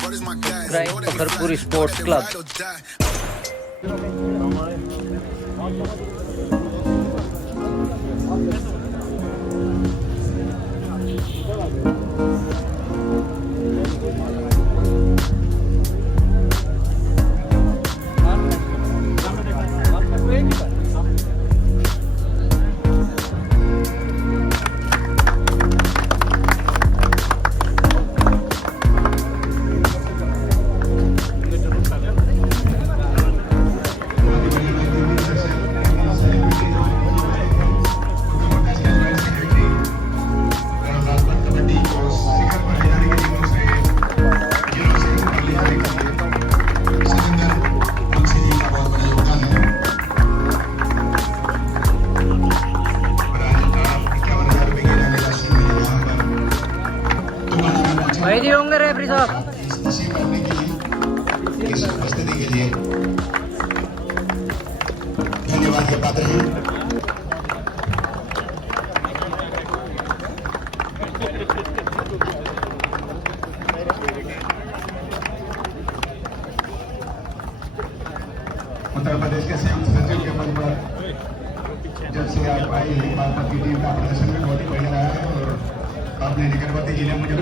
Subscribe Fakharpur sports club. भाई जी होंगे referee साहब। इस उपस्थिति के लिए धन्यवाद के पात्र हैं। उत्तर प्रदेश के संयुक्त सचिव के पद पर जब से आप आई हैं, बागपत की टीम का प्रदर्शन भी बहुत ही बढ़िया रहा है और अपने निकटवर्ती जिले में मुझे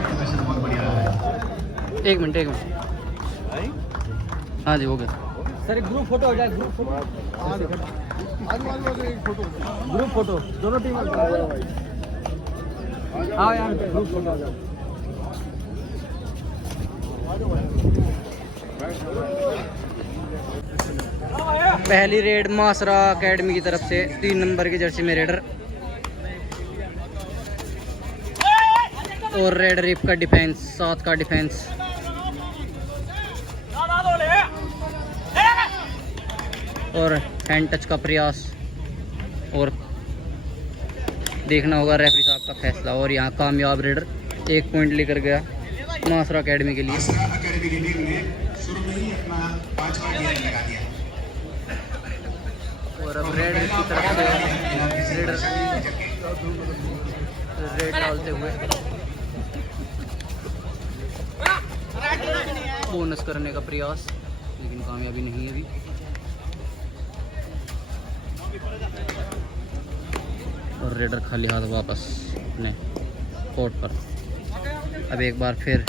प्रदर्शन बहुत बढ़िया रहा है। एक मिनट हाँ जी हो गया सर। एक ग्रुप फोटो हो जाए। ग्रुप फोटो दोनों टीम आओ यार। ग्रुप फोटो पहली रेड मासरा एकेडमी की तरफ से 3 नंबर की जर्सी में रेडर और रेड रिप का डिफेंस, 7 का डिफेंस। और हैंड टच का प्रयास और देखना होगा रेफरी साहब का फैसला। और यहाँ कामयाब रेडर 1 पॉइंट लेकर गया मासरा एकेडमी के लिए। और अब रेड की तरफ से रेडर रेड डालते हुए बोनस करने का प्रयास, लेकिन कामयाबी नहीं है अभी। और रेडर खाली हाथ वापस अपने कोर्ट पर। अब एक बार फिर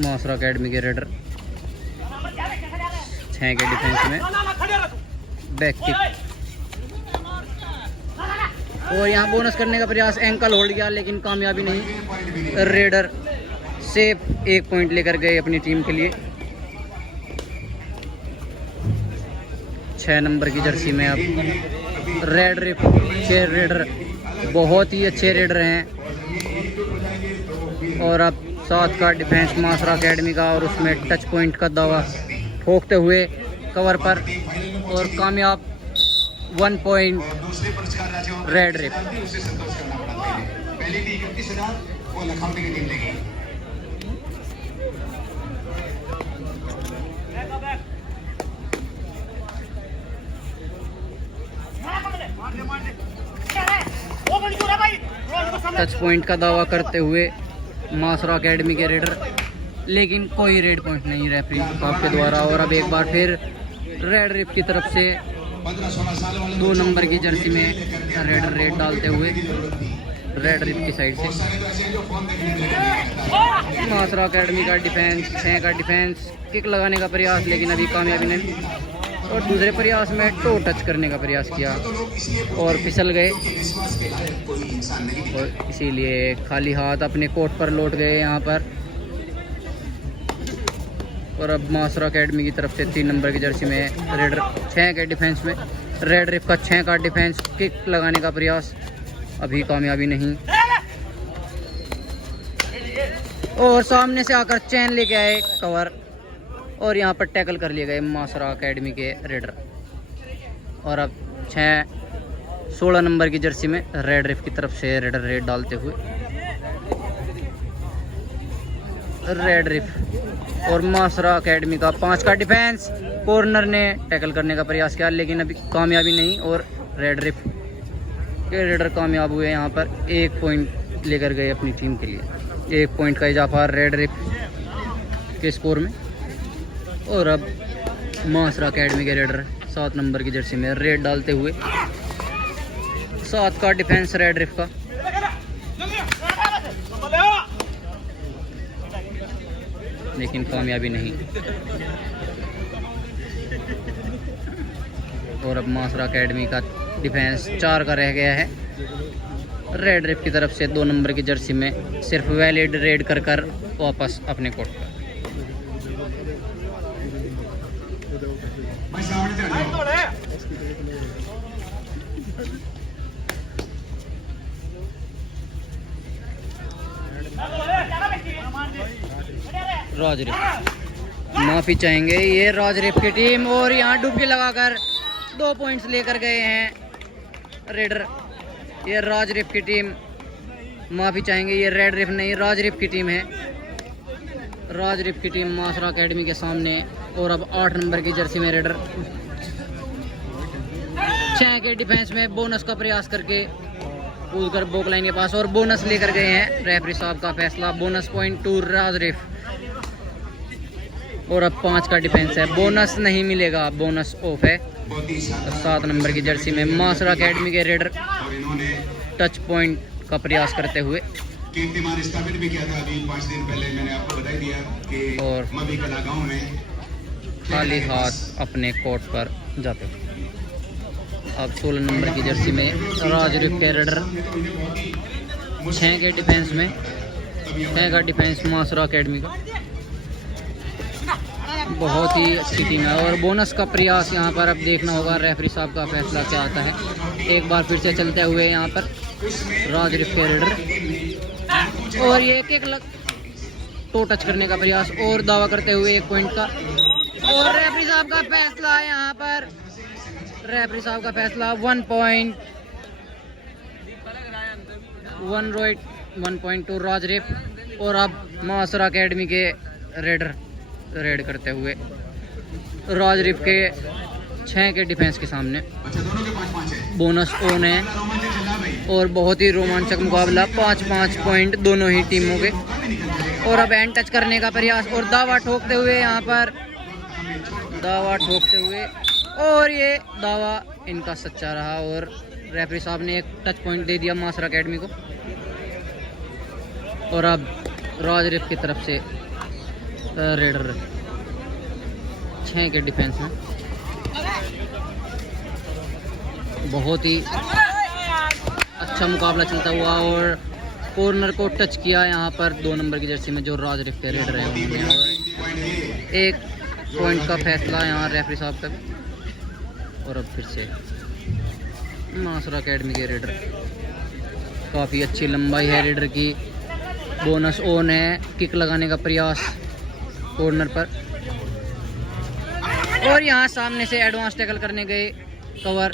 मासरा एकेडमी के रेडर 6 के डिफेंस में बैक किक और यहाँ बोनस करने का प्रयास। एंकल होल्ड किया लेकिन कामयाबी नहीं। रेडर सेफ 1 पॉइंट लेकर गए अपनी टीम के लिए। 6 नंबर की जर्सी में अब रेड रिप 6 रेडर बहुत ही अच्छे रेडर हैं। और अब 7 का डिफेंस मासरा एकेडमी का और उसमें टच पॉइंट का दावा ठोकते हुए कवर पर और कामयाब 1 पॉइंट रेड रिप। टच पॉइंट का दावा करते हुए मासरा एकेडमी के रेडर, लेकिन कोई रेड पॉइंट नहीं रेफरी साहब के द्वारा। और अब एक बार फिर रेड रिप की तरफ से 2 नंबर की जर्सी में रेडर रेड डालते हुए रेड रिप की साइड से। मासरा एकेडमी का डिफेंस 6 का डिफेंस किक लगाने का प्रयास, लेकिन अभी कामयाबी नहीं। और दूसरे प्रयास में टो टच करने का प्रयास किया और फिसल गए और इसीलिए खाली हाथ अपने कोर्ट पर लौट गए यहाँ पर। और अब मासरा एकेडमी की तरफ से 3 नंबर की जर्सी में रेडर 6 के डिफेंस में रेड रिप का 6 का डिफेंस किक लगाने का प्रयास, अभी कामयाबी नहीं। और सामने से आकर चैन लेके आए कवर और यहाँ पर टैकल कर लिए गए मासरा एकेडमी के रेडर। और अब 16 नंबर की जर्सी में रेड रिप की तरफ से रेडर रेड डालते हुए रेड रिप और मासरा एकेडमी का 5 का डिफेंस। कॉर्नर ने टैकल करने का प्रयास किया लेकिन अभी कामयाबी नहीं और रेड रिप के रेडर कामयाब हुए। यहाँ पर 1 पॉइंट लेकर गए अपनी टीम के लिए। 1 पॉइंट का इजाफा रेड रिप के स्कोर में। और अब मासरा अकेडमी के रेडर 7 नंबर की जर्सी में रेड डालते हुए 7 का डिफेंस रेड रिप का। लेकिन कामयाबी नहीं। और अब मासरा अकेडमी का डिफेंस 4 का रह गया है। रेड रिप की तरफ से 2 नंबर की जर्सी में सिर्फ वैलिड रेड कर कर वापस अपने कोर्ट पर। राज रिप माफी चाहेंगे ये राज रिप की टीम, और यहाँ डुबकी लगाकर 2 पॉइंट्स लेकर गए हैं रेडर। ये राज रिप की टीम माफी चाहेंगे, ये रेड रिप नहीं राज रिप की टीम है। राज रिप की टीम मासरा अकेडमी के सामने। और अब 8 नंबर की जर्सी में रेडर 6 के डिफेंस में बोनस का प्रयास करके कूद कर बोक लाइन के पास और बोनस लेकर गए हैं। रेफरी साहब का फैसला, बोनस पॉइंट टू राज रिप। और अब 5 का डिफेंस है, बोनस नहीं मिलेगा, बोनस ऑफ है। 7 नंबर की जर्सी में मासरा अकेडमी के रेडर टच पॉइंट का प्रयास करते हुए कीर्तिमान स्थापित भी किया था अभी 5 दिन पहले, मैंने आपको बता दिया कि और मवी कला गांव में खाली हाथ अपने कोर्ट पर जाते हुए। अब 16 नंबर की जर्सी में राज रिप के रेडर 6 के डिफेंस में, 6 का डिफेंस मासरा अकेडमी का। बहुत ही अच्छी टीम है और बोनस का प्रयास यहाँ पर अब देखना होगा रेफरी साहब का फैसला क्या आता है। एक बार फिर से चलते हुए यहाँ पर राज रिप के रेडर और ये एक लग टो टच करने का प्रयास और दावा करते हुए 1 पॉइंट का। और रेफरी साहब का फैसला है यहाँ पर, रेफरी साहब का फैसला 1 पॉइंट 1 पॉइंट टू राज रिप। और अब मासरा अकेडमी के रेडर रेड करते हुए राज रिप के 6 के डिफेंस के सामने। बोनस ऑन है और बहुत ही रोमांचक मुकाबला, 5-5 पॉइंट दोनों ही टीमों के। और अब एंड टच करने का प्रयास और दावा ठोकते हुए यहाँ पर, दावा ठोकते हुए, और ये दावा इनका सच्चा रहा और रेफरी साहब ने 1 टच पॉइंट दे दिया मासरा अकेडमी को। और अब राज रिप की तरफ से रेडर 6 के डिफेंस में बहुत ही अच्छा मुकाबला चलता हुआ और कॉर्नर को टच किया यहाँ पर 2 नंबर की जर्सी में जो राज रिप के रेडर हैं उन्होंने। 1 पॉइंट का फैसला यहाँ रेफरी साहब का भी। और अब फिर से मासरा अकेडमी के रेडर, काफ़ी अच्छी लंबाई है रेडर की। बोनस ऑन है, किक लगाने का प्रयास कॉर्नर पर और यहाँ सामने से एडवांस टैकल करने गए कवर,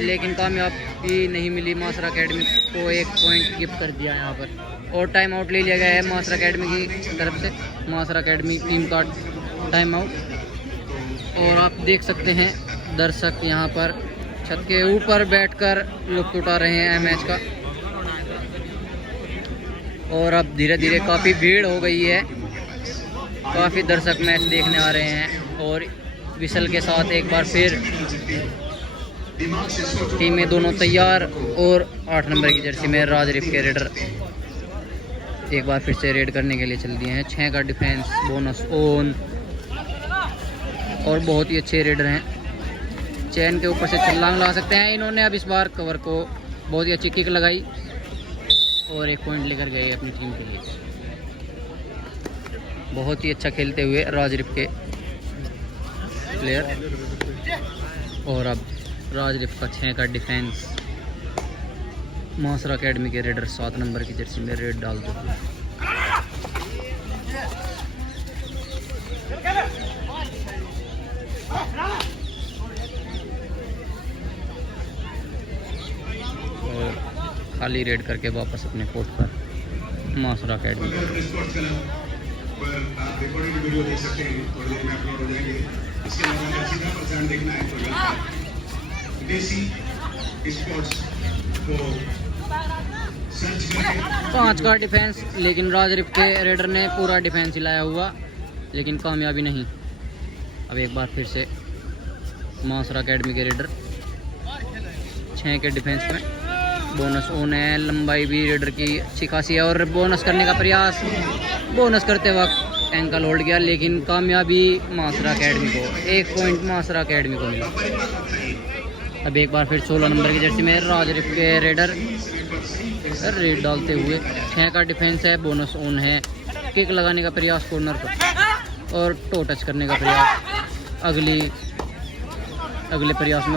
लेकिन कामयाबी नहीं मिली। मासरा अकेडमी को 1 पॉइंट गिफ्ट कर दिया यहाँ पर और टाइम आउट ले लिया गया है मासरा अकेडमी की तरफ से। मासरा अकेडमी टीम का टाइम आउट। और आप देख सकते हैं दर्शक यहाँ पर छत के ऊपर बैठकर लुत्फ उठा रहे हैं मैच का। और अब धीरे धीरे काफ़ी भीड़ हो गई है, काफ़ी दर्शक मैच देखने आ रहे हैं। और विसल के साथ एक बार फिर टीमें दोनों तैयार और 8 नंबर की जर्सी में राज रिप के रेडर एक बार फिर से रेड करने के लिए चल दिए हैं। 6 का डिफेंस, बोनस ऑन और बहुत ही अच्छे रेडर हैं। चैन के ऊपर से छलांग लगा सकते हैं इन्होंने। अब इस बार कवर को बहुत ही अच्छी किक लगाई और 1 पॉइंट लेकर गए अपनी टीम के लिए। बहुत ही अच्छा खेलते हुए राज रिप के प्लेयर। और अब राज रिप का 6 का डिफेंस, मासरा अकेडमी के रेडर 7 नंबर की जर्सी में रेड डाल दो। और खाली रेड करके वापस अपने कोर्ट पर मासरा अकेडमी। पर आप रिकॉर्डिंग वीडियो देख सकते हैं, थोड़ी देर में अपलोड हो जाएंगे। इसके अलावा सीधा प्रसारण देखना है तो विदेशी स्पोर्ट्स को 5 का डिफेंस, लेकिन राजरिप के रेडर ने पूरा डिफेंस हिलाया हुआ, लेकिन कामयाबी नहीं। अब एक बार फिर से मासरा अकेडमी के रेडर 6 के डिफेंस में बोनस ऑन है। लंबाई भी रेडर की अच्छी खासी है और बोनस करने का प्रयास, बोनस करते वक्त एंकल होल्ड किया, लेकिन कामयाबी मासरा अकेडमी को। 1 पॉइंट मासरा अकेडमी को मिला। अब एक बार फिर 16 नंबर की जर्सी में राजरिप के रेडर रेड डालते हुए 6 का डिफेंस है, बोनस ऑन है। किक लगाने का प्रयास कॉर्नर पर और टो टच करने का प्रयास अगले प्रयास में।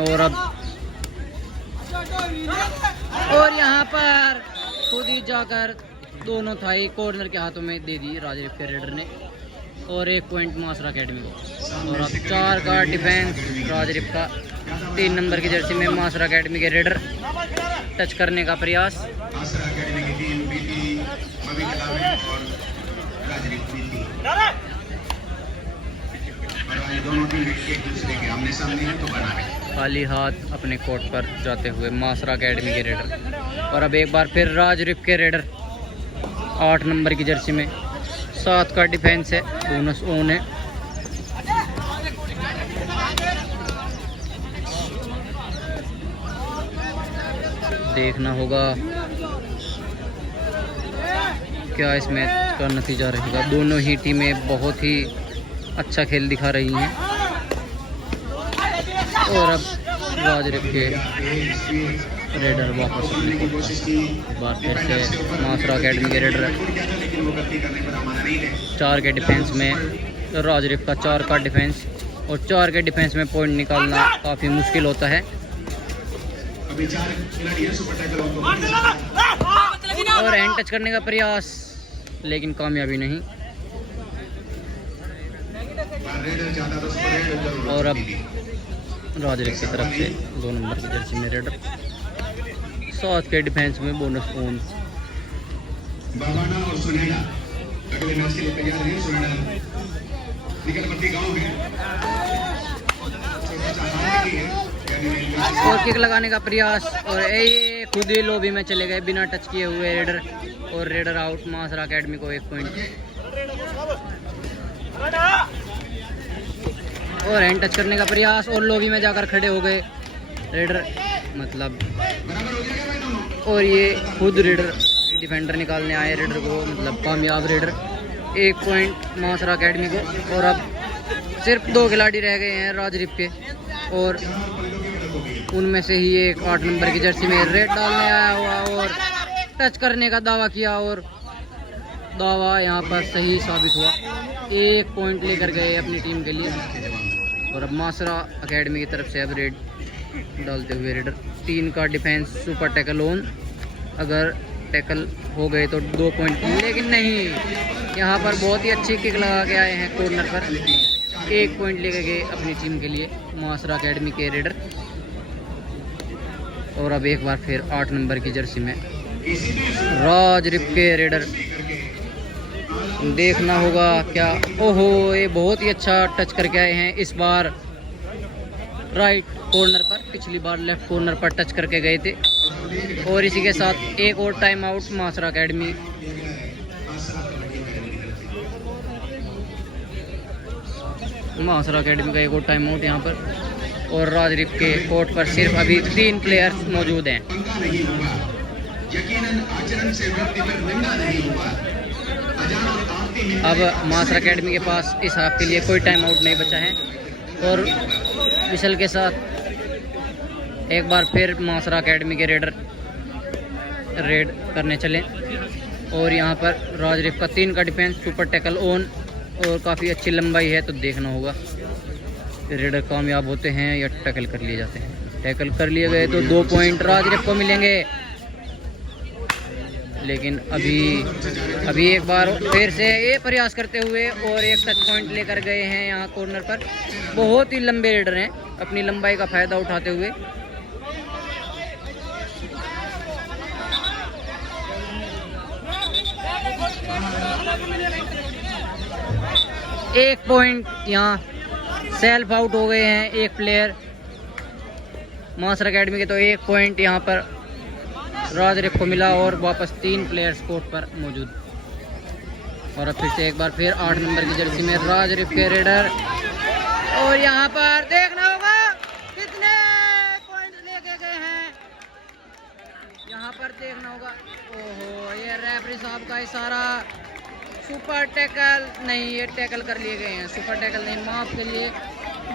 और यहाँ पर खुद ही जाकर दोनों थाई कॉर्नर के हाथों में दे दी राजरिप के रेडर ने और 1 पॉइंट मासरा अकेडमी को। और अब 4 का डिफेंस राजरिप का। 3 नंबर की जर्सी में मासरा अकेडमी के रेडर टच करने का प्रयास। खाली हाथ अपने कोर्ट पर जाते हुए मासरा अकेडमी के रेडर। और अब एक बार फिर राजरिप के रेडर 8 नंबर की जर्सी में 7 का डिफेंस है, बोनस ऑन है। देखना होगा क्या इस मैच का नतीजा रहेगा। दोनों ही टीमें बहुत ही अच्छा खेल दिखा रही हैं। और अब राजरिप के रेडर वापस बार फिर से मासरा अकेडमी के रेडर 4 के डिफेंस में राजरिप का 4 का डिफेंस। और 4 के डिफेंस में पॉइंट निकालना काफ़ी मुश्किल होता है। और हैंड टच करने का प्रयास, लेकिन कामयाबी नहीं। और अब राजरिप की तरफ से 2 नंबर की जर्सी में रेडर 7 के डिफेंस में बोनस ऑन। और किक लगाने का प्रयास और ये खुद ही लॉबी में चले गए बिना टच किए हुए रेडर। और रेडर आउट। मासरा अकेडमी को 1 पॉइंट। और हैंड टच करने का प्रयास और लॉबी में जाकर खड़े हो गए रेडर, मतलब। और ये खुद रेडर डिफेंडर निकालने आए रेडर को, मतलब कामयाब रेडर। 1 पॉइंट मासरा अकेडमी को। और अब सिर्फ 2 खिलाड़ी रह गए हैं राजरिप के, और उनमें से ही एक 8 नंबर की जर्सी में रेड डालने आया हुआ और टच करने का दावा किया, और दावा यहाँ पर सही साबित हुआ। 1 पॉइंट लेकर गए अपनी टीम के लिए। और अब मासरा अकेडमी की तरफ से अब रेड डालते हुए रेडर 3 का डिफेंस, सुपर टैकल ऑन। अगर टैकल हो गए तो 2 पॉइंट, लेकिन नहीं। यहाँ पर बहुत ही अच्छी किक लगा के आए हैं कॉर्नर पर। 1 पॉइंट लेकर गए अपनी टीम के लिए मासरा अकेडमी के रेडर। और अब एक बार फिर 8 नंबर की जर्सी में राजरिप के रेडर। देखना होगा क्या। ओहो, ये बहुत ही अच्छा टच करके आए हैं इस बार राइट कॉर्नर पर। पिछली बार लेफ्ट कॉर्नर पर टच करके गए थे। और इसी के साथ एक और टाइम आउट मासरा अकेडमी। मासरा अकेडमी का एक और टाइम आउट यहाँ पर। और राजरिप के कोर्ट पर सिर्फ अभी 3 प्लेयर्स मौजूद हैं। अब मासरा अकेडमी के पास इस हाफ के लिए कोई टाइम आउट नहीं बचा है। और विशल के साथ एक बार फिर मासरा अकेडमी के रेडर रेड करने चले। और यहाँ पर राजरिप का 3 का डिफेंस, सुपर टैकल ऑन। और काफ़ी अच्छी लंबाई है, तो देखना होगा रेडर कामयाब होते हैं या टैकल कर लिए जाते हैं। टैकल कर लिए गए तो 2 पॉइंट राजरिप को मिलेंगे। लेकिन अभी एक बार फिर से ये प्रयास करते हुए और एक टच पॉइंट लेकर गए हैं यहाँ कॉर्नर पर। बहुत ही लंबे रेडर हैं, अपनी लंबाई का फ़ायदा उठाते हुए। एक पॉइंट यहाँ सेल्फ आउट हो गए हैं एक प्लेयर मासरा अकेडमी के, तो 1 पॉइंट यहाँ पर राजरेफ को मिला और वापस 3 प्लेयर्स कोर्ट पर मौजूद। और अब फिर से एक बार फिर 8 नंबर की जर्सी में राजरेफ के रेडर, और यहाँ पर देखना होगा कितने पॉइंट्स लेके गए हैं, यहाँ पर देखना होगा। ओहो, ये रेफरी साहब का इशारा, सुपर टैकल नहीं, ये टैकल कर लिए गए हैं, सुपर टैकल नहीं, माफ के लिए,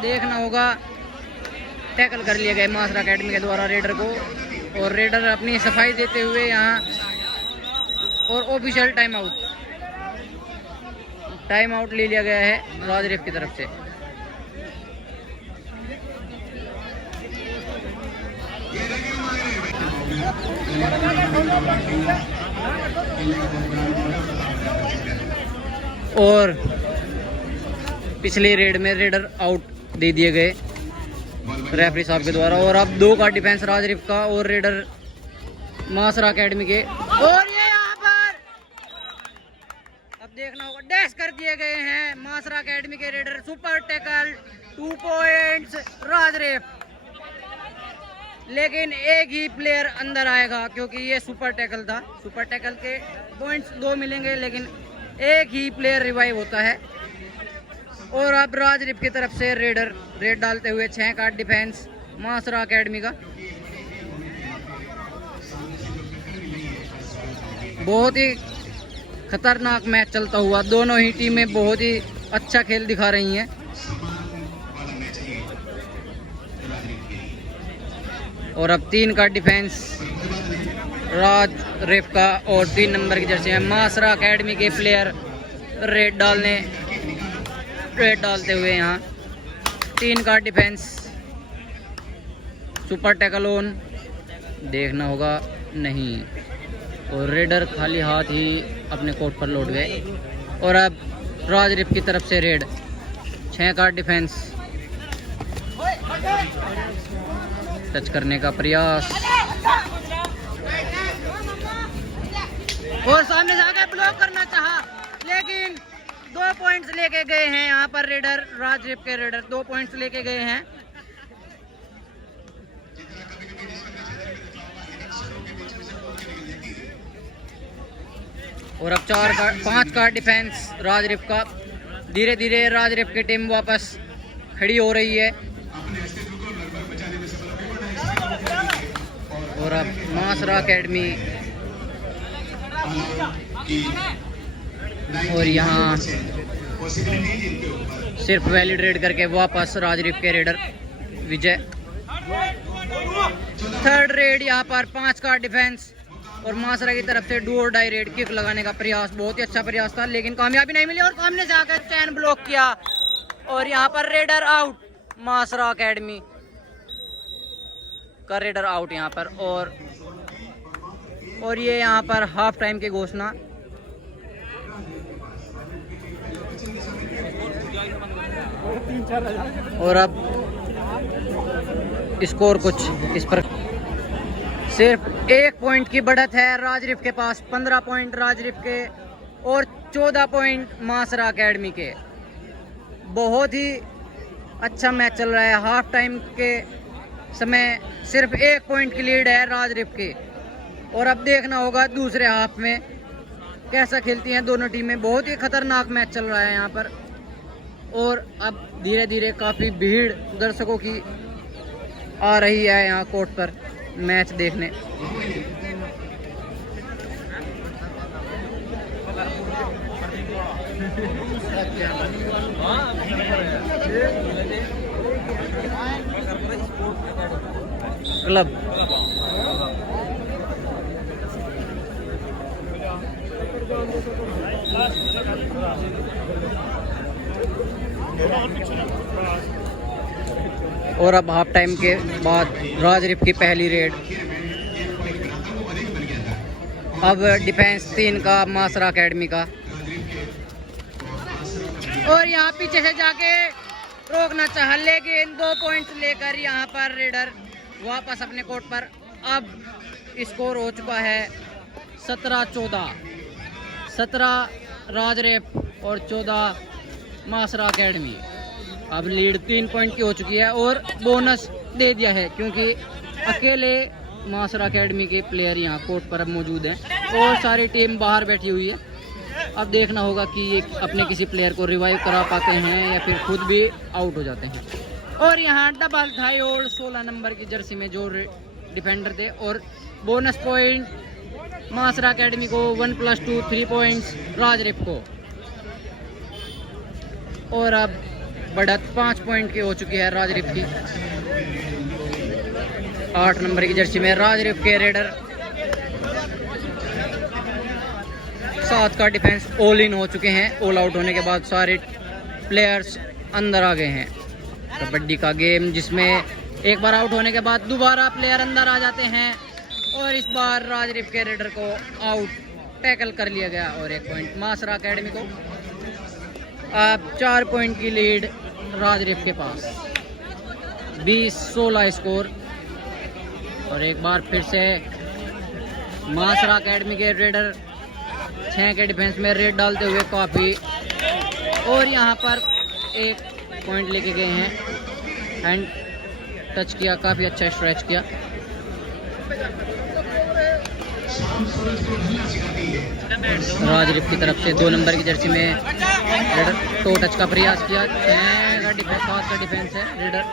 देखना होगा, टैकल कर लिए गए मासरा एकेडमी के द्वारा रेडर को। और रेडर अपनी सफाई देते हुए यहाँ, और ऑफिशियल टाइम आउट ले लिया गया है राजरेफ की तरफ से। और पिछले रेड में रेडर आउट दे दिए गए रेफरी साहब के द्वारा। और अब 2 का डिफेंस राजरेफ का और रेडर मासरा एकेडमी के। और ये यहाँ पर अब देखना होगा, डैश कर दिए गए हैं मासरा एकेडमी के रेडर, सुपर टैकल, 2 पॉइंट्स राजरेफ। लेकिन एक ही प्लेयर अंदर आएगा क्योंकि ये सुपर टैकल था, सुपर टैकल के पॉइंट्स 2 मिलेंगे, लेकिन एक ही प्लेयर रिवाइव होता है। और अब राजरेफ की तरफ से रेडर रेड डालते हुए 6 का डिफेंस मासरा एकेडमी का। बहुत ही खतरनाक मैच चलता हुआ, दोनों ही टीमें बहुत ही अच्छा खेल दिखा रही हैं। और अब 3 का डिफेंस राजरेफ का, और 3 नंबर की जर्सी में मासरा एकेडमी के प्लेयर रेड डालते हुए यहाँ 3 का डिफेंस, सुपर टैकल ऑन, देखना होगा नहीं, और रेडर खाली हाथ ही अपने कोर्ट पर लौट गए। और अब राजरेफ की तरफ से रेड, 6 का डिफेंस, टच करने का प्रयास, और सामने से आके ब्लॉक करना चाहा, लेकिन 2 पॉइंट्स लेके गए हैं यहाँ पर रेडर, राजरेफ के रेडर 2 पॉइंट्स लेके गए हैं। और अब 5 का डिफेंस राजरेफ का। धीरे धीरे राजरेफ की टीम वापस खड़ी हो रही है। और अब मासरा एकेडमी, और यहाँ सिर्फ वैलिड रेड करके वापस राजरेफ के रेडर विजय। 3rd रेड यहाँ पर 5 का डिफेंस, और मासरा की तरफ से डू और डाई रेड किक लगाने का प्रयास, बहुत ही अच्छा प्रयास था, लेकिन कामयाबी नहीं मिली, और सामने से आकर चैन ब्लॉक किया, और यहाँ पर रेडर आउट, मासरा एकेडमी का रेडर आउट यहाँ पर। और ये यहाँ पर हाफ टाइम की घोषणा। और अब स्कोर कुछ इस पर, सिर्फ 1 पॉइंट की बढ़त है राजरेफ के पास, 15 पॉइंट राजरेफ के और 14 पॉइंट मासरा एकेडमी के। बहुत ही अच्छा मैच चल रहा है। हाफ टाइम के समय सिर्फ 1 पॉइंट की लीड है राजरेफ की, और अब देखना होगा दूसरे हाफ में कैसा खेलती हैं दोनों टीमें। बहुत ही खतरनाक मैच चल रहा है यहाँ पर। और अब धीरे धीरे काफ़ी भीड़ दर्शकों की आ रही है यहाँ कोर्ट पर मैच देखने। क्लब और अब हाफ टाइम के बाद राजरेफ की पहली रेड। अब डिफेंस 3 का मासरा एकेडमी का, और यहाँ पीछे से जाके रोकना चाहा, लेकिन 2 पॉइंट्स लेकर यहाँ पर रेडर वापस अपने कोर्ट पर। अब स्कोर हो चुका है 17-14, 17 राजरेफ और 14 मासरा एकेडमी। अब लीड 3 पॉइंट की हो चुकी है, और बोनस दे दिया है क्योंकि अकेले मासरा अकेडमी के प्लेयर यहाँ कोर्ट पर अब मौजूद हैं और सारी टीम बाहर बैठी हुई है। अब देखना होगा कि ये अपने किसी प्लेयर को रिवाइव करा पाते हैं या फिर खुद भी आउट हो जाते हैं। और यहाँ डबल थाई होल्ड 16 नंबर की जर्सी में जो डिफेंडर थे और बोनस पॉइंट मासरा अकेडमी को 1+2 3 पॉइंट्स राजरिप को। और अब बढ़त 5 पॉइंट की हो चुकी है राजरिप की। 8 नंबर की जर्सी में राजरिप के रेडर 7 का डिफेंस ऑल इन हो चुके हैं। ऑल आउट होने के बाद सारे प्लेयर्स अंदर आ गए हैं। कबड्डी का गेम जिसमें एक बार आउट होने के बाद दोबारा प्लेयर अंदर आ जाते हैं और इस बार राजरिप के रेडर को आउट टैकल कर लिया गया और 1 पॉइंट मासरा अकेडमी को। अब 4 पॉइंट की लीड राजरिप के पास, 20-16 स्कोर। और एक बार फिर से मासरा अकेडमी के रेडर 6 के डिफेंस में रेड डालते हुए काफ़ी और यहाँ पर 1 पॉइंट लेके गए हैं। हैंड टच किया, काफ़ी अच्छा स्ट्रेच किया। राजरिप की तरफ से 2 नंबर की जर्सी में रेडर टो टच का प्रयास किया। 7 का डिफेंस है। रेडर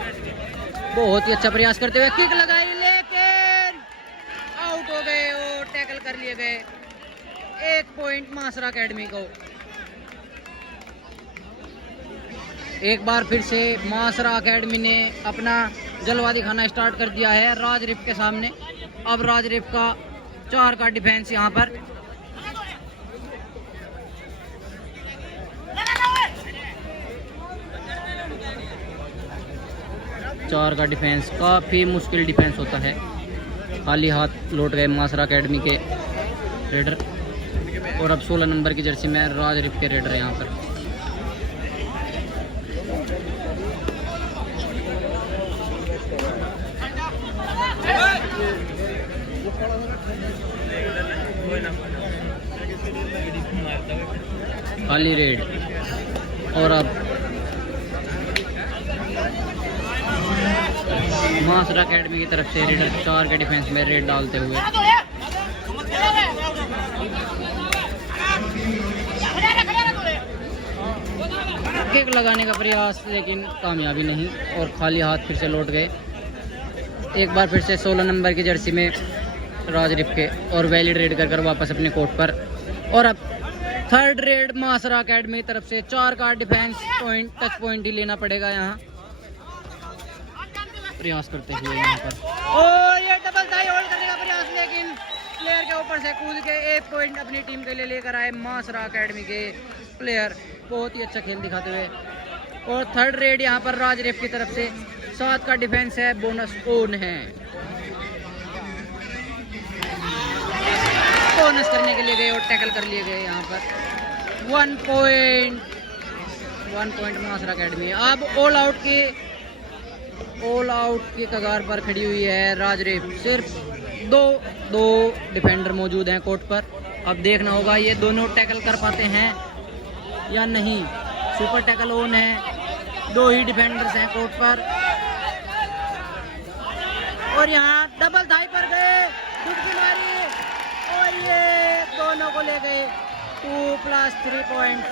बहुत ही अच्छा प्रयास करते हुए किक लगाई लेकिन आउट हो गए और टैकल कर लिए गए। 1 पॉइंट मासरा अकेडमी को। एक बार फिर से मासरा अकेडमी ने अपना जलवा दिखाना स्टार्ट कर दिया है राजरिप के सामने। अब राजरिप का 4 का डिफेंस यहाँ पर। चार का डिफेंस काफ़ी मुश्किल डिफेंस होता है। खाली हाथ लौट गए मासरा अकेडमी के रेडर और अब 16 नंबर की जर्सी में राजरिप के रेडर यहाँ पर। खाली रेड और अब मासरा अकेडमी की तरफ से रेडर 4 के डिफेंस में रेड डालते हुए किक लगाने का प्रयास लेकिन कामयाबी नहीं और खाली हाथ फिर से लौट गए। एक बार फिर से 16 नंबर की जर्सी में राजरिप के और वैलिड रेड कर वापस अपने कोर्ट पर। और अब 3rd रेड मासरा अकेडमी की तरफ से 4 का डिफेंस पॉइंट टच पॉइंट ही लेना पड़ेगा यहाँ प्रयास करते हुए यहाँ पर। और ये डबल थाई होल्ड करने का प्रयास लेकिन प्लेयर के ऊपर से कूद के 1 पॉइंट अपनी टीम के लिए लेकर आए मासरा अकेडमी के प्लेयर। बहुत ही अच्छा खेल दिखाते हुए। और 3rd रेड यहाँ पर राजरिप की तरफ से 7 का डिफेंस है, बोनस ओन है। बोनस करने के लिए गए और टैकल कर लिए गए यहाँ पर। 1 पॉइंट मासरा अकेडमी। अब ऑल आउट की कगार पर खड़ी हुई है राजरिप। सिर्फ दो डिफेंडर मौजूद हैं कोर्ट पर। अब देखना होगा ये दोनों टैकल कर पाते हैं या नहीं। सुपर टैकल ऑन है, 2 ही डिफेंडर्स हैं कोर्ट पर। और यहाँ डबल थाई पर गए, डुबकी मारी और ये दोनों को ले गए 2+3 पॉइंट।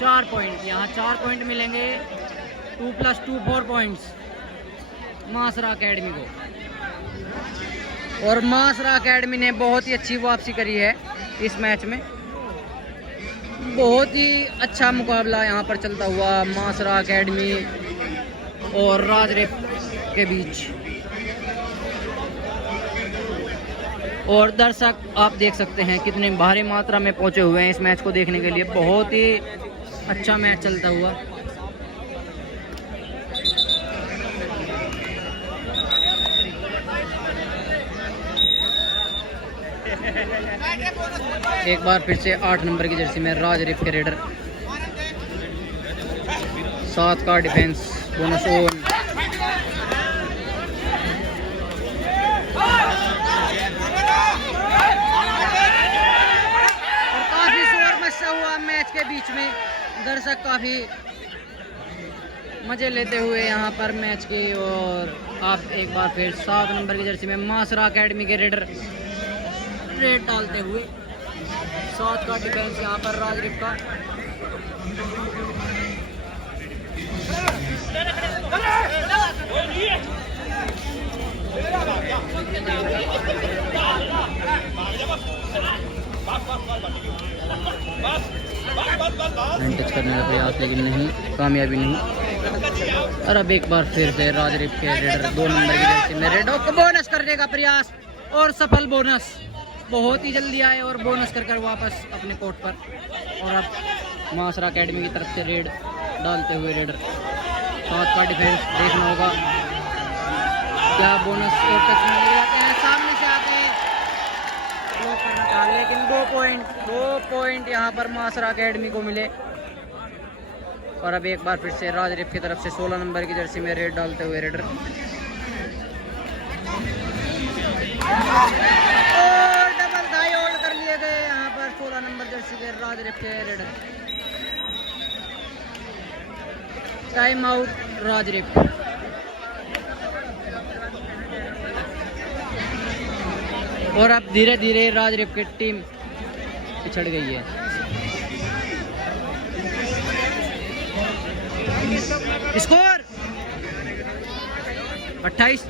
4 पॉइंट, यहाँ 4 पॉइंट मिलेंगे। 2+2 4 पॉइंट्स मासरा अकेडमी को। और मासरा अकेडमी ने बहुत ही अच्छी वापसी करी है इस मैच में। बहुत ही अच्छा मुकाबला यहाँ पर चलता हुआ मासरा अकेडमी और राजरिप के बीच। और दर्शक आप देख सकते हैं कितने भारी मात्रा में पहुँचे हुए हैं इस मैच को देखने के लिए। बहुत ही अच्छा मैच चलता हुआ। एक बार फिर से 8 नंबर की जर्सी में राजरिप के रेडर 7 का डिफेंस, बोनस ओन। और काफी शोर मचा हुआ मैच के बीच में। दर्शक काफी मज़े लेते हुए यहाँ पर मैच के। और आप एक बार फिर 7 नंबर की जर्सी में मासरा एकेडमी के रेडर रेड डालते हुए 7 का डिफेंस यहाँ पर राजरिप का। टच करने का प्रयास लेकिन नहीं, कामयाबी नहीं। और अब एक बार फिर से राजरिप के रेडर 2 नंबर की जर्सी में रेडो को बोनस करने का प्रयास और सफल बोनस। बहुत ही जल्दी आए और बोनस कर वापस अपने कोर्ट पर। और अब मासरा एकेडमी की तरफ से रेड डालते हुए रेडर 7 का डिफेंस। देखना होगा क्या बोनस और टच में ले जाते हैं, सामने से आते हैं ब्लॉक करना था, लेकिन 2 पॉइंट यहाँ पर मासरा एकेडमी को मिले। और अब एक बार फिर से राजरिप की तरफ से 16 नंबर की जर्सी में रेड डालते हुए रेडर। और डबल धाई होल्ड कर लिए गए यहाँ पर 16 नंबर जर्सी के राजरिप के रेडर। Time out राजरिप। और अब धीरे धीरे राजरिप की टीम पिछड़ गई है। स्कोर 28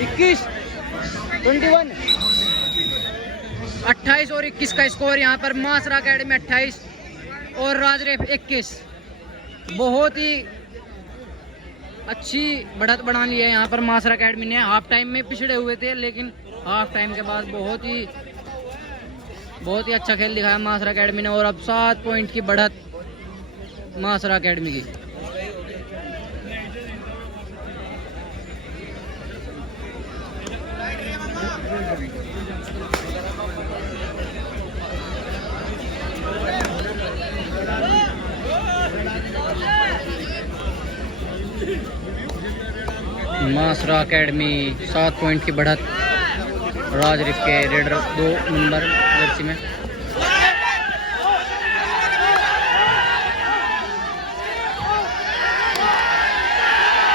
21 21 28 और 21 का स्कोर यहाँ पर मासरा एकेडमी 28 और राजरिप 21। बहुत ही अच्छी बढ़त बना ली है यहाँ पर मासरा एकेडमी ने। हाफ टाइम में पिछड़े हुए थे, लेकिन हाफ टाइम के बाद बहुत ही अच्छा खेल दिखाया मासरा एकेडमी ने। और अब 7 पॉइंट की बढ़त मासरा एकेडमी की। मासरा एकेडमी 7 पॉइंट की बढ़त राजरिप के रेडर 2 नंबर जर्सी में।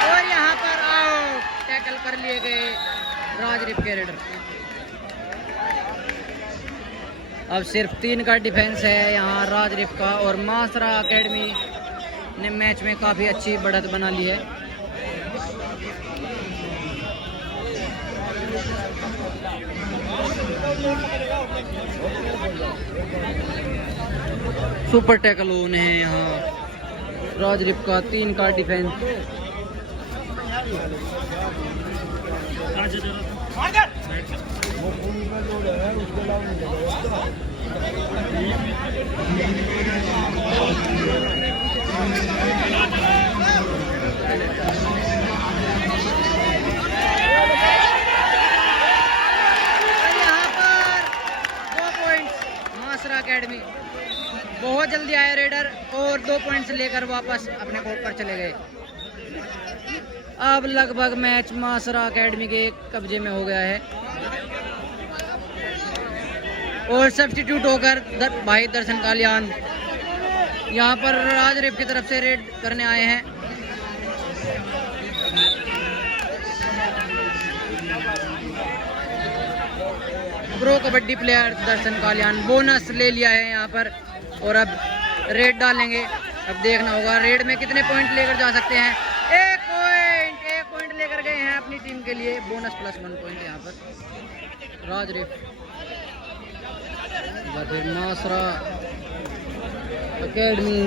और यहाँ पर आउट, टैकल कर लिए गए राजरिप के रेडर। अब सिर्फ 3 का डिफेंस है यहाँ राजरिप का। और मासरा एकेडमी ने मैच में काफ़ी अच्छी बढ़त बना ली है। सुपर टैकल होने हैं यहाँ राजरिप का। 3 का डिफेंस। एकेडमी बहुत जल्दी आए रेडर और 2 पॉइंट्स लेकर वापस अपने कोर्ट पर चले गए। अब लगभग मैच मासरा एकेडमी के कब्जे में हो गया है। और सब्स्टिट्यूट होकर भाई दर्शन कालियान यहाँ पर राजरिप की तरफ से रेड करने आए हैं। प्रो कबड्डी प्लेयर दर्शन कालियान बोनस ले लिया है यहाँ पर। और अब रेड डालेंगे। अब देखना होगा रेड में कितने पॉइंट लेकर जा सकते हैं। 1 पॉइंट लेकर गए हैं अपनी टीम के लिए। बोनस प्लस 1 पॉइंट यहाँ पर राजरिप। फिर मासरा एकेडमी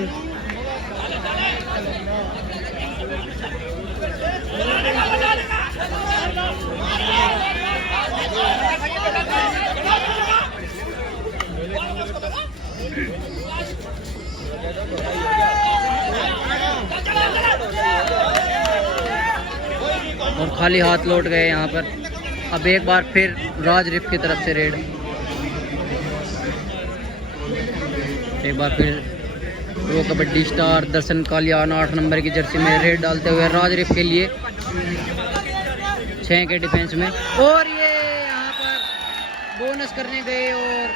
और खाली हाथ लौट गए यहाँ पर। अब एक बार फिर राजरिप की तरफ से रेड। एक बार फिर प्रो कबड्डी स्टार दर्शन कालियान 8 नंबर की जर्सी में रेड डालते हुए राजरिप के लिए 6 के डिफेंस में। और ये यहाँ पर बोनस करने गए और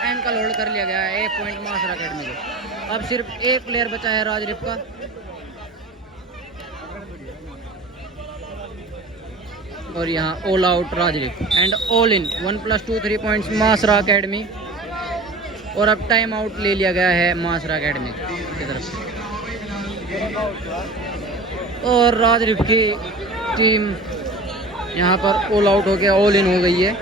एंकल होल्ड कर लिया गया है 1 पॉइंट मासरा अकेडमी को। अब सिर्फ एक प्लेयर बचा है राजरिप का। और यहाँ ऑल आउट राजरिप एंड ऑल इन 1+2 3 पॉइंट्स मासरा अकेडमी। और अब टाइम आउट ले लिया गया है मासरा अकेडमी की तरफ से। और राजरिप की टीम यहाँ पर ऑल आउट हो गया, ऑल इन हो गई है।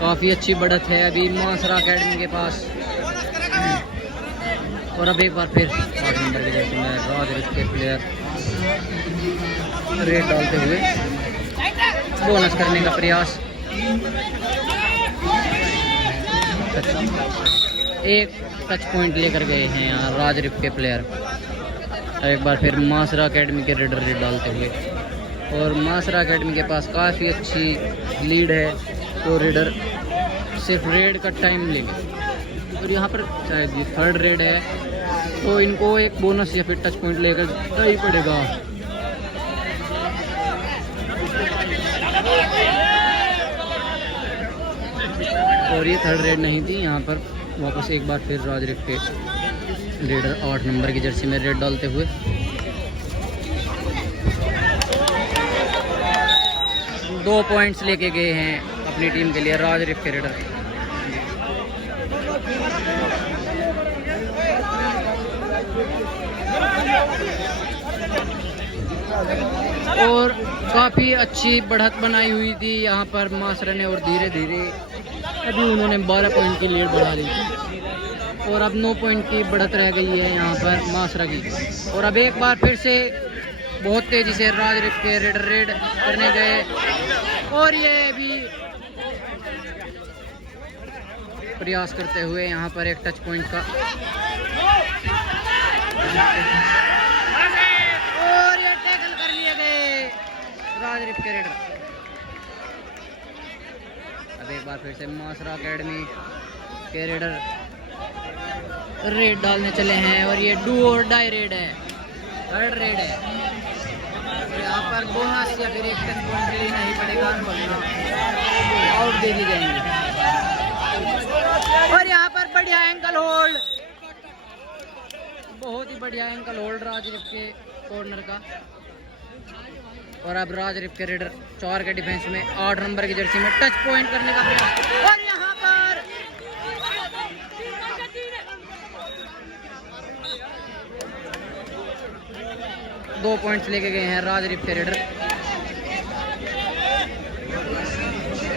काफ़ी अच्छी बढ़त है अभी मासरा अकेडमी के पास। और अब एक बार फिर 8 नंबर के जर्सी में राजरिप के प्लेयर रेड डालते हुए बोनस करने का प्रयास। एक टच पॉइंट लेकर गए हैं यहाँ राजरिप के प्लेयर। एक बार फिर मासरा अकेडमी के रेडर रेड डालते हुए। और मासरा अकेडमी के पास काफ़ी अच्छी लीड है, तो रेडर सिर्फ रेड का टाइम लेंगे। और यहाँ पर शायद ये 3rd रेड है, तो इनको एक बोनस या फिर टच पॉइंट लेकर जाना ही पड़ेगा। और ये 3rd रेड नहीं थी। यहाँ पर वापस एक बार फिर राजरिप के रेडर 8 नंबर की जर्सी में रेड डालते हुए। दो पॉइंट्स लेके गए हैं अपनी टीम के लिए राजरिप के रेडर। और काफ़ी अच्छी बढ़त बनाई हुई थी यहाँ पर मासरा ने, और धीरे धीरे अभी उन्होंने 12 पॉइंट की लीड बढ़ा ली थी। और अब 9 पॉइंट की बढ़त रह गई है यहाँ पर मासरा की। और अब एक बार फिर से बहुत तेज़ी से राजरिप के रेडर रेड करने गए। और ये भी प्रयास करते हुए यहाँ पर एक टच पॉइंट का। और ये टैकल कर लिए गए राजरिप के रेडर। अब एक बार फिर से मासरा अकेडमी के रेडर रेड डालने चले हैं। और ये डू और डाई रेड है, 3rd रेड है। यहाँ पर बोनस या फिर एक टच पॉइंट लेना ही पड़ेगा, वरना आउट दे दी जाएंगे। और यहाँ पर बढ़िया एंकल होल्ड, बहुत ही बढ़िया एंकल होल्ड राजरिप के कॉर्नर का। और अब राजरिप के रेडर 4 के डिफेंस में 8 नंबर की जर्सी में टच पॉइंट करने का प्रयास। और यहाँ पर दो पॉइंट्स लेके गए हैं राजरिप के रेडर।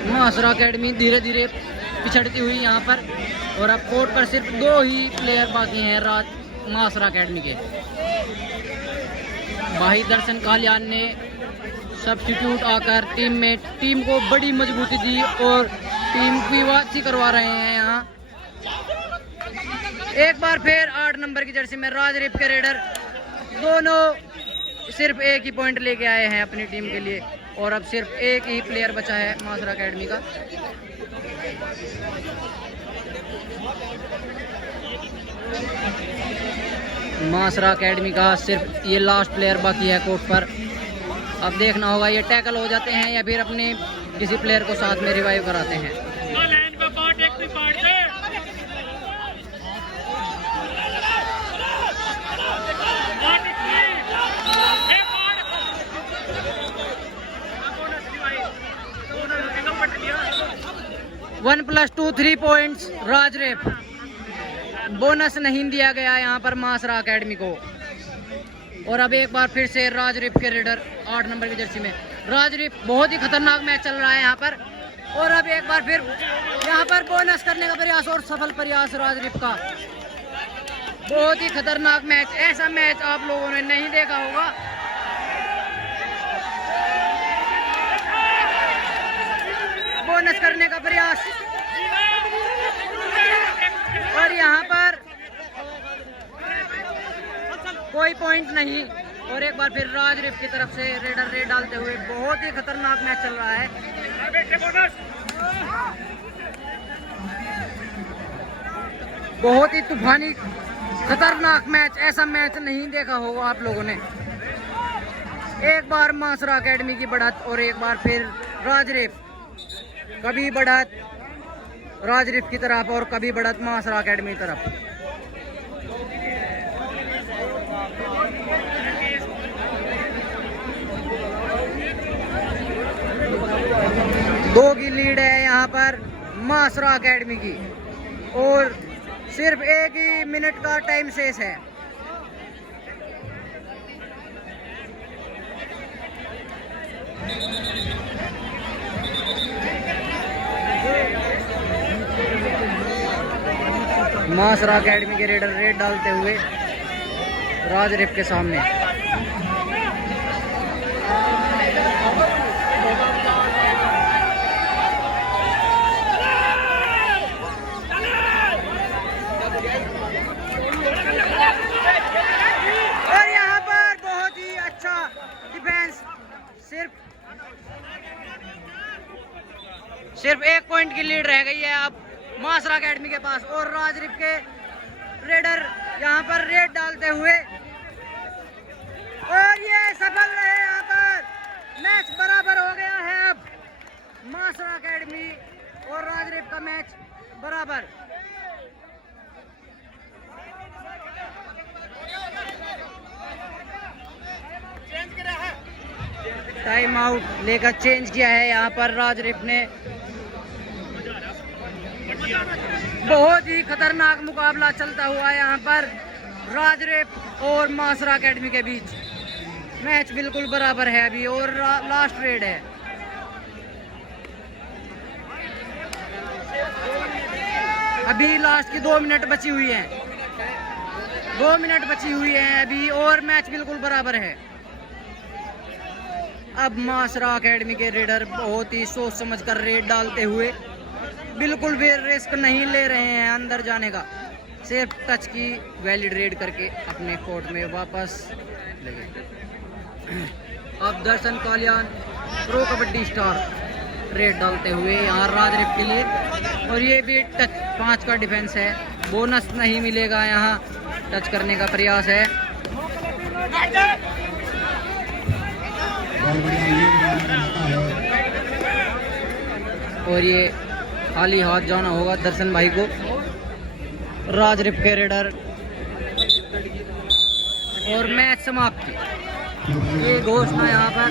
मासरा अकेडमी धीरे धीरे पिछड़ती हुई यहाँ पर। और अब कोर्ट पर सिर्फ 2 ही प्लेयर बाकी हैं मासरा अकेडमी के। भाई दर्शन कालियान ने सब्स्टिट्यूट आकर टीम को बड़ी मजबूती दी और टीम की वापसी करवा रहे हैं यहाँ। एक बार फिर 8 नंबर की जर्सी में राजरिप के रेडर दोनों सिर्फ एक ही पॉइंट लेके आए हैं अपनी टीम के लिए। और अब सिर्फ एक ही प्लेयर बचा है मासरा अकेडमी का। मासरा अकेडमी का सिर्फ ये लास्ट प्लेयर बाकी है कोर्ट पर। अब देखना होगा ये टैकल हो जाते हैं या फिर अपने किसी प्लेयर को साथ में रिवाइव कराते हैं। वन प्लस 2 3 पॉइंट्स राजरिप। बोनस नहीं दिया गया यहाँ पर मासरा अकेडमी को। और अब एक बार फिर से राजरिप के रेडर 8 नंबर की जर्सी में। राजरिप बहुत ही खतरनाक मैच चल रहा है यहाँ पर। और अब एक बार फिर यहाँ पर बोनस करने का प्रयास और सफल प्रयास राजरिप का। बहुत ही खतरनाक मैच, ऐसा मैच आप लोगों ने नहीं देखा होगा। बोनस करने का प्रयास और यहाँ पर कोई पॉइंट नहीं। और एक बार फिर राजरिप की तरफ से रेडर रेड डालते हुए। बहुत ही खतरनाक मैच चल रहा है। बहुत ही तूफानी खतरनाक मैच, ऐसा मैच नहीं देखा होगा आप लोगों ने। एक बार मासरा एकेडमी की बढ़त और एक बार फिर राजरिफ, कभी बढ़त राजरिफ की तरफ और कभी बढ़त मासरा एकेडमी की तरफ। दो की लीड है यहाँ पर मासरा एकेडमी की और सिर्फ 1 ही मिनट का टाइम शेष है। मासरा एकेडमी के रेडर रेड डालते हुए राजरिफ के सामने। और यहाँ पर बहुत ही अच्छा डिफेंस, सिर्फ 1 पॉइंट की लीड रह गई है अब मासरा एकेडमी के पास और राजरिफ के रेडर यहाँ पर रेड डालते हुए और ये सफल रहे। यहाँ पर मैच बराबर हो गया है। अब मासरा एकेडमी और राजरिफ का मैच बराबर। टाइम आउट लेकर चेंज किया है यहाँ पर राजरिफ ने। बहुत ही खतरनाक मुकाबला चलता हुआ है यहाँ पर राजरिफ और मासरा एकेडमी के बीच। मैच बिल्कुल बराबर है अभी और लास्ट रेड है। अभी लास्ट की 2 मिनट बची हुई है, 2 मिनट बची हुई है अभी और मैच बिल्कुल बराबर है। अब मासरा एकेडमी के रेडर बहुत ही सोच समझ कर रेड डालते हुए बिल्कुल भी रिस्क नहीं ले रहे हैं अंदर जाने का, सिर्फ टच की वैलिड रेड करके अपने कोर्ट में वापस ले गए। अब दर्शन कालियान प्रो कबड्डी स्टार रेड डालते हुए यहाँ राजरिफ के लिए और ये भी टच 5 का डिफेंस है, बोनस नहीं मिलेगा। यहाँ टच करने का प्रयास है। और ये खाली हाथ जाना होगा दर्शन भाई को। राजरिफ के रेडर और मैच समाप्ति, ये घोषणा यहाँ पर।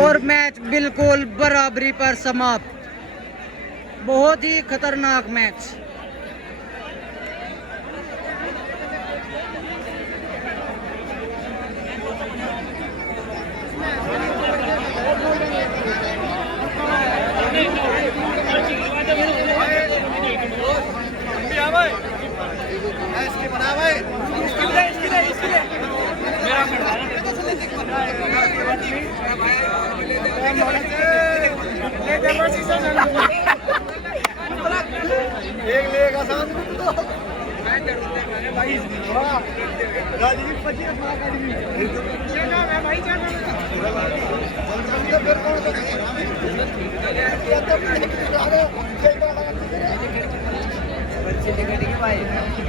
और मैच बिल्कुल बराबरी पर समाप्त। बहुत ही खतरनाक मैच।